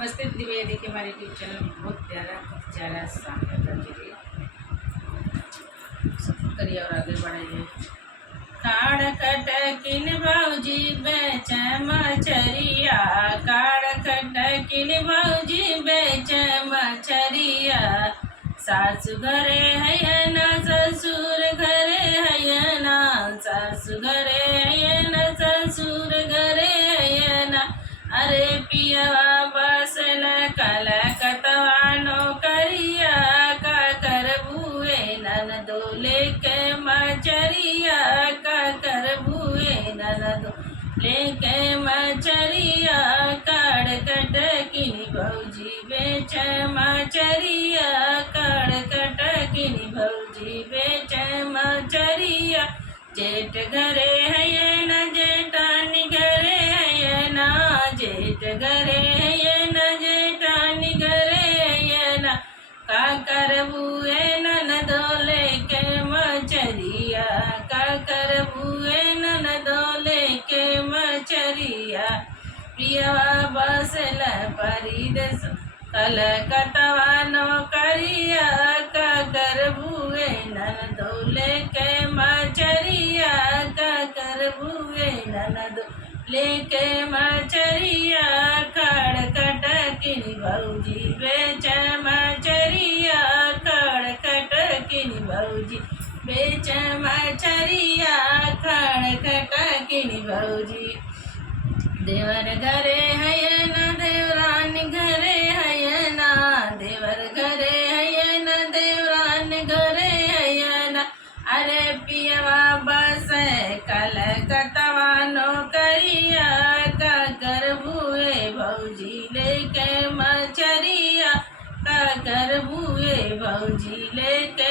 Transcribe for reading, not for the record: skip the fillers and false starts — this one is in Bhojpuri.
नमस्ते दीदी भैया, देखिए हमारे यूट्यूब चैनल में बहुत प्यारा शाम का करिए, सपोर्ट करिए और आगे बढ़ाइए। काड़ खटकिन भौजी बेच मछरिया, काड़ खटकिन भौजी बेच मछरिया। सासु घरे है ना ससुर घरे है ना, सासु घरे है ना ससुर घरे है ना। अरे पियवा बसल कलकतवा नौकरिया, का करबुए ननदो लेके मछरिया, का करबुए ननदो लेके मछरिया। काड़ कटकिनी भौजी बेच मछरिया, काड़ कटकिनी भौजी बेच मछरिया। जेठ घरे है ना जेठानी घरे है ना, जेठ घरे है ना जेठानी घरे है ना। का करबुए ननदो लेके मछरिया, का करबुए ननदो लेके मछरिया। पियवा बसल परिदेश कलकतवा नौकरिया, का करबुए ननदो लेके मछरिया, का करबुए ननदो लेके मछरिया। काड़ कटकिनी भौजी बेच मछरिया, काड़ कटकिनी भौजी बेच मछरिया, काड़ कटकिनी भौजी। देवर घरे है ना देवरानी घरे है ना, देवर घरे है ना देवरानी घरे है ना। अरे पियवा बस कलकतवा नौकरिया, का करबुए भौजी लेके मछरिया, का करबुए भौजी लेके